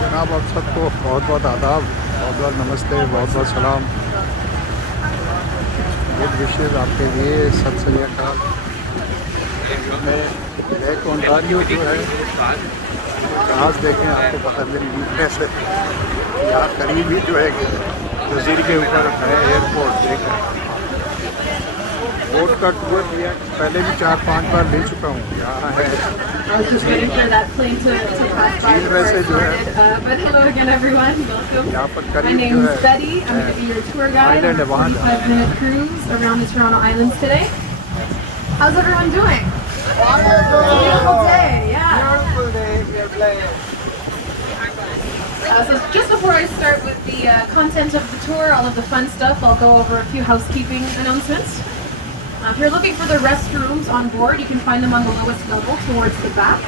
जनाब आप सबको बहुत बहुत आदाब, बहुत बहुत नमस्ते, बहुत बहुत सलाम, गुड विशेज़ आपके लिए, सत श्री अकाल। मैं लेक ओंटारियो जो है जहाज़ देखें आपको पता चलेगी कैसे यहाँ करीब ही जो है जजीरे के ऊपर है एयरपोर्ट देखें। बोट का टूर लिया, पहले भी 4-5 बार ले चुका हूँ। यहाँ है I was just waiting for that plane to pass by before I started. But hello again, everyone. Welcome. यहाँ पर My करीब name जो is है Betty. I'm going to be your tour guide on island है a वहाँ 45-minute cruise around the Toronto Islands today. How's everyone doing? Beautiful day, yeah. Beautiful day, we are playing. So just before I start with the content of the tour, all of the fun stuff, I'll go over a few housekeeping announcements. If you're looking for the restrooms on board, you can find them on the lowest level towards the back.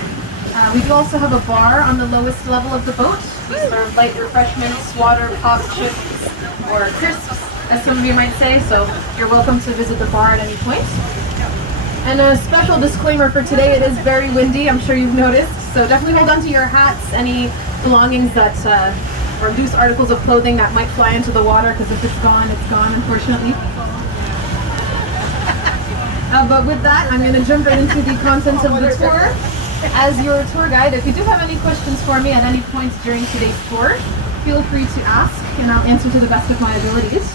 We do also have a bar on the lowest level of the boat. We serve light refreshments, water, pop, chips, or crisps, as some of you might say, so you're welcome to visit the bar at any point. And a special disclaimer for today, it is very windy, I'm sure you've noticed, so definitely hold on to your hats, any belongings that, or loose articles of clothing that might fly into the water, because if it's gone, unfortunately. But with that, I'm going to jump right into the content of the tour. As your tour guide, if you do have any questions for me at any point during today's tour, feel free to ask and I'll answer to the best of my abilities.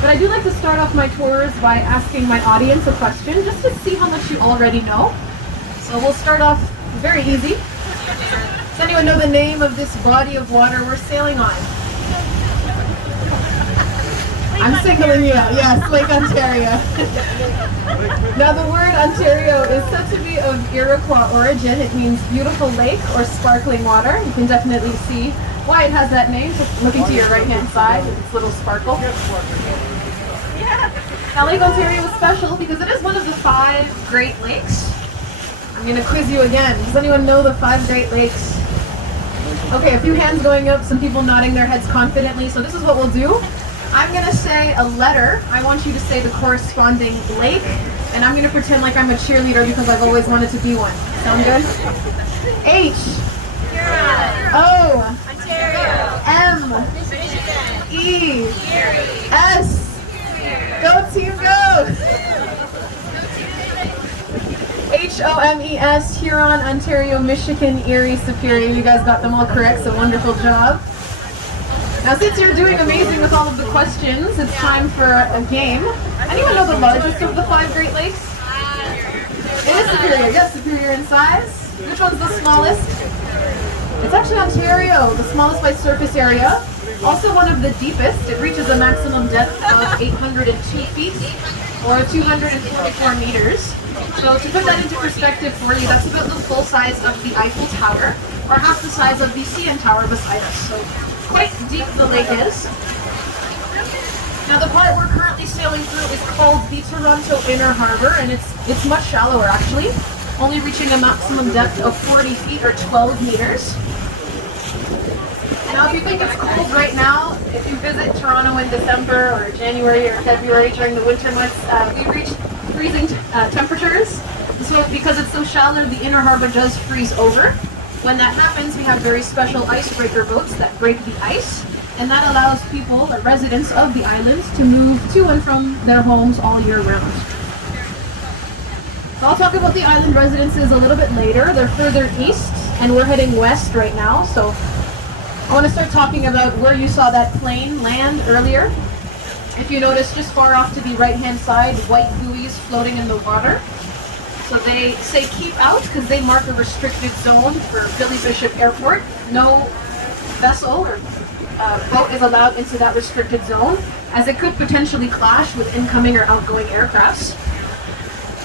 But I do like to start off my tours by asking my audience a question just to see how much you already know. So we'll start off very easy. Does anyone know the name of this body of water we're sailing on? I'm singling you out. Yes, Lake Ontario. Now the word Ontario is said to be of Iroquois origin. It means beautiful lake or sparkling water. You can definitely see why it has that name. Just looking to your right hand side with its little sparkle. Now Lake Ontario is special because it is one of the 5 Great Lakes. I'm going to quiz you again. Does anyone know the 5 Great Lakes? Okay, a few hands going up, some people nodding their heads confidently. So this is what we'll do. I'm going to say a letter. I want you to say the corresponding lake, and I'm going to pretend like I'm a cheerleader because I've always wanted to be one. Sound good? H. Huron. O. Ontario. M. Michigan. E. Erie. S. Go team go! Homes, Huron, Ontario, Michigan, Erie, Superior. You guys got them all correct, so wonderful job. Now since you're doing amazing with all of the questions, it's time for a game. Anyone know the largest of the 5 Great Lakes? It is Superior. Yes, Superior in size. Which one's the smallest? It's actually Ontario, the smallest by surface area. Also one of the deepest. It reaches a maximum depth of 802 feet or 244 meters. So to put that into perspective for you, that's about the full size of the Eiffel Tower or half the size of the CN Tower beside us. So quite deep the lake is. Now the part we're currently sailing through is called the Toronto Inner Harbor, and it's much shallower actually, only reaching a maximum depth of 40 feet or 12 meters. Now if you think it's cold right now, if you visit Toronto in December or January or February during the winter months, we reach freezing temperatures. So because it's so shallow, the inner harbor does freeze over. When that happens, we have very special icebreaker boats that break the ice, and that allows people, or residents of the islands, to move to and from their homes all year round. So I'll talk about the island residences a little bit later. They're further east, and we're heading west right now. So I want to start talking about where you saw that plane land earlier. If you notice, just far off to the right-hand side, white buoys floating in the water. So they say keep out because they mark a restricted zone for Billy Bishop Airport. No vessel or boat is allowed into that restricted zone, as it could potentially clash with incoming or outgoing aircrafts.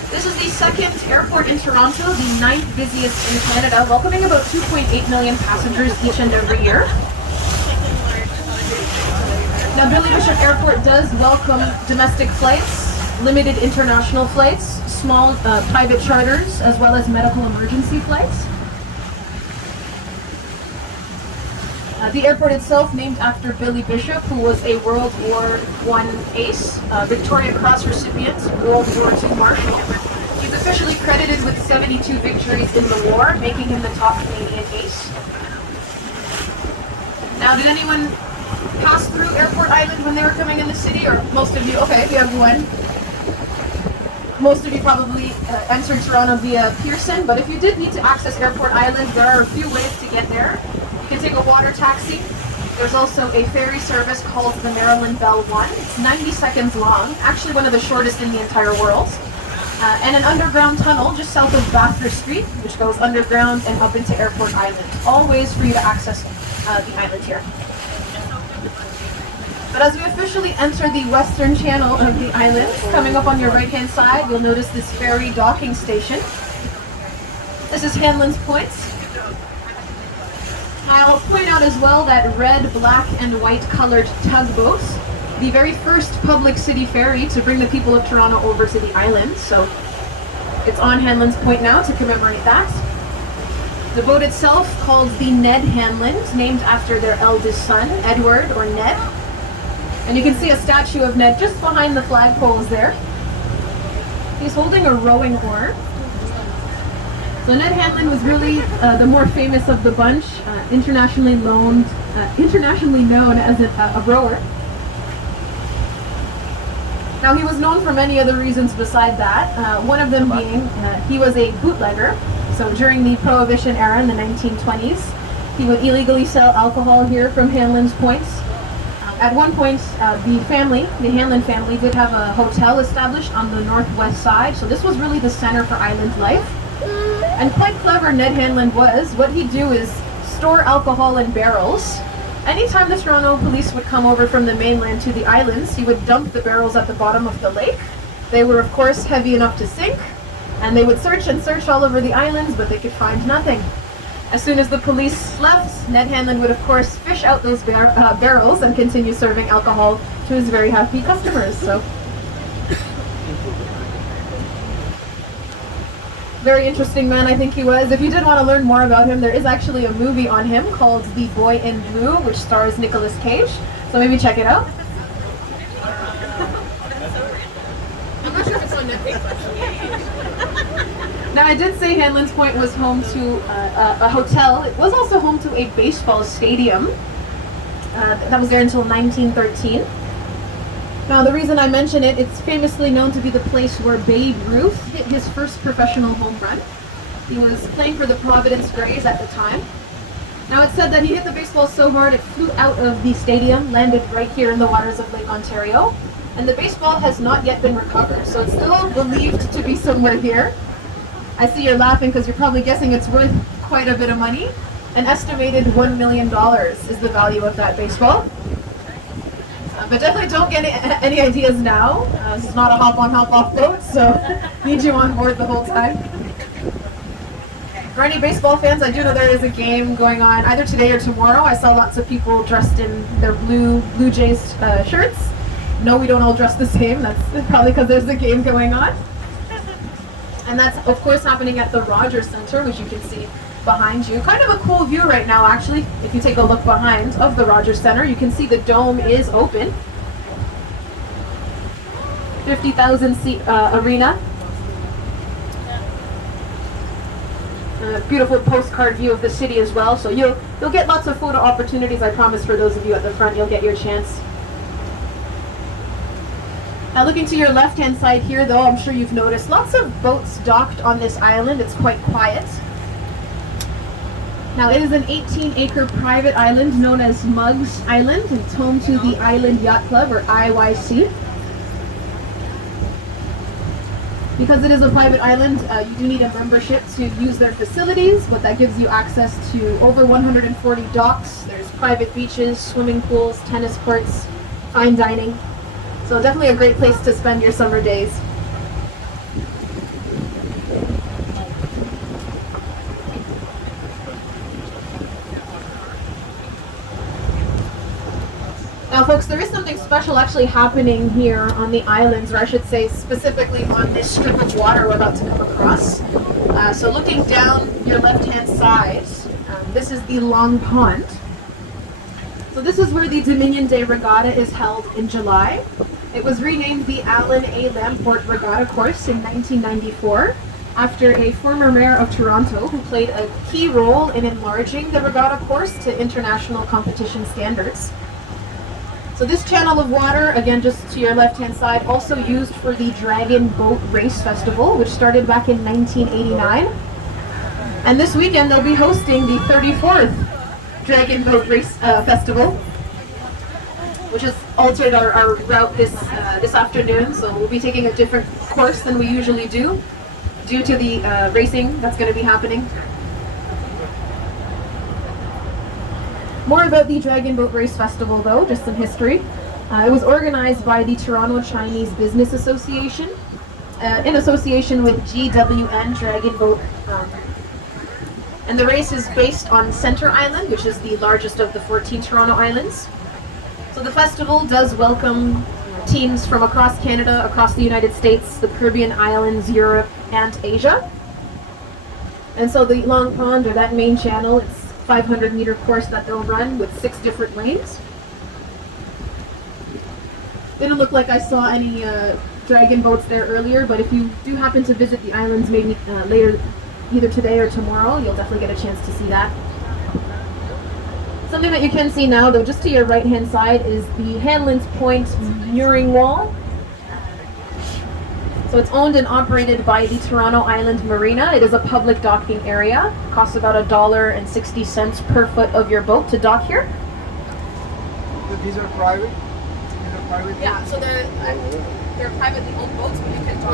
This is the 2nd airport in Toronto, the 9th busiest in Canada, welcoming about 2.8 million passengers each and every year. Now Billy Bishop Airport does welcome domestic flights, limited international flights, small private charters, as well as medical emergency flights. The airport itself named after Billy Bishop, who was a World War I ace, Victoria Cross recipient, World War II Marshal. He's officially credited with 72 victories in the war, making him the top Canadian ace. Now, did anyone pass through Airport Island when they were coming in the city, or most of you? Okay, we have one. Most of you probably entered Toronto via Pearson, but if you did need to access Airport Island, there are a few ways to get there. You can take a water taxi. There's also a ferry service called the Maryland Bell 1. It's 90 seconds long, actually one of the shortest in the entire world. And an underground tunnel just south of Bathurst Street, which goes underground and up into Airport Island. All ways for you to access the island here. But as we officially enter the western channel of the island, coming up on your right-hand side, you'll notice this ferry docking station. This is Hanlan's Point. I'll point out as well that red, black, and white colored tugboat, the very first public city ferry to bring the people of Toronto over to the island. So it's on Hanlan's Point now to commemorate that. The boat itself, called the Ned Hanlan, named after their eldest son, Edward, or Ned. And you can see a statue of Ned just behind the flagpoles there. He's holding a rowing oar. So Ned Hanlan was really the more famous of the bunch, internationally known as a rower. Now he was known for many other reasons beside that. One of them being he was a bootlegger. So during the Prohibition era in the 1920s, he would illegally sell alcohol here from Hanlan's Point. At one point, the Hanlan family, did have a hotel established on the northwest side. So this was really the center for island life. And quite clever Ned Hanlan was. What he'd do is store alcohol in barrels. Anytime the Toronto police would come over from the mainland to the islands, he would dump the barrels at the bottom of the lake. They were, of course, heavy enough to sink, and they would search and search all over the islands, but they could find nothing. As soon as the police left, Ned Hanlan would, of course, fish out those barrels and continue serving alcohol to his very happy customers. So, very interesting man, I think he was. If you did want to learn more about him, there is actually a movie on him called The Boy in Blue, which stars Nicolas Cage. So maybe check it out. I'm not sure if it's on Netflix, actually. Now, I did say Hanlan's Point was home to a hotel. It was also home to a baseball stadium that was there until 1913. Now, the reason I mention it, it's famously known to be the place where Babe Ruth hit his first professional home run. He was playing for the Providence Grays at the time. Now, it's said that he hit the baseball so hard it flew out of the stadium, landed right here in the waters of Lake Ontario, and the baseball has not yet been recovered, so it's still believed to be somewhere here. I see you're laughing because you're probably guessing it's worth quite a bit of money. An estimated $1 million is the value of that baseball. But definitely don't get any ideas now. This is not a hop-on, hop-off boat, so need you on board the whole time. For any baseball fans, I do know there is a game going on either today or tomorrow. I saw lots of people dressed in their Blue Jays shirts. No, we don't all dress the same. That's probably because there's a game going on. And that's, of course, happening at the Rogers Centre, which you can see behind you. Kind of a cool view right now, actually. If you take a look behind of the Rogers Centre, you can see the dome is open. 50,000 seat arena. Beautiful postcard view of the city as well. So you'll get lots of photo opportunities. I promise for those of you at the front, you'll get your chance. Now, looking to your left-hand side here, though, I'm sure you've noticed lots of boats docked on this island. It's quite quiet. Now, it is an 18-acre private island known as Muggs Island. It's home to the Island Yacht Club, or IYC. Because it is a private island, you do need a membership to use their facilities, but that gives you access to over 140 docks. There's private beaches, swimming pools, tennis courts, fine dining. So definitely a great place to spend your summer days. Now, folks, there is something special actually happening here on the islands, or I should say specifically on this strip of water we're about to come across. So looking down your left-hand side, this is the Long Pond. So this is where the Dominion Day Regatta is held in July. It was renamed the Allen A. Lamport Regatta Course in 1994 after a former mayor of Toronto who played a key role in enlarging the regatta course to international competition standards. So this channel of water, again just to your left-hand side, also used for the Dragon Boat Race Festival, which started back in 1989. And this weekend they'll be hosting the 34th Dragon Boat Race Festival, which has altered our route this afternoon. So we'll be taking a different course than we usually do, due to the racing that's going to be happening. More about the Dragon Boat Race Festival though, just some history. It was organized by the Toronto Chinese Business Association in association with GWN Dragon Boat. And the race is based on Centre Island, which is the largest of the 14 Toronto islands. So the festival does welcome teams from across Canada, across the United States, the Caribbean islands, Europe, and Asia. And so the Long Pond, or that main channel, it's 500-meter course that they'll run with 6 different lanes. Didn't look like I saw any dragon boats there earlier, but if you do happen to visit the islands maybe later, either today or tomorrow, you'll definitely get a chance to see that. Something that you can see now, though, just to your right-hand side, is the Hanlan's Point mooring wall. So it's owned and operated by the Toronto Island Marina. It is a public docking area. It costs about $1.60 per foot of your boat to dock here. These are private? These are private? Yeah, so they're privately owned boats, but you can dock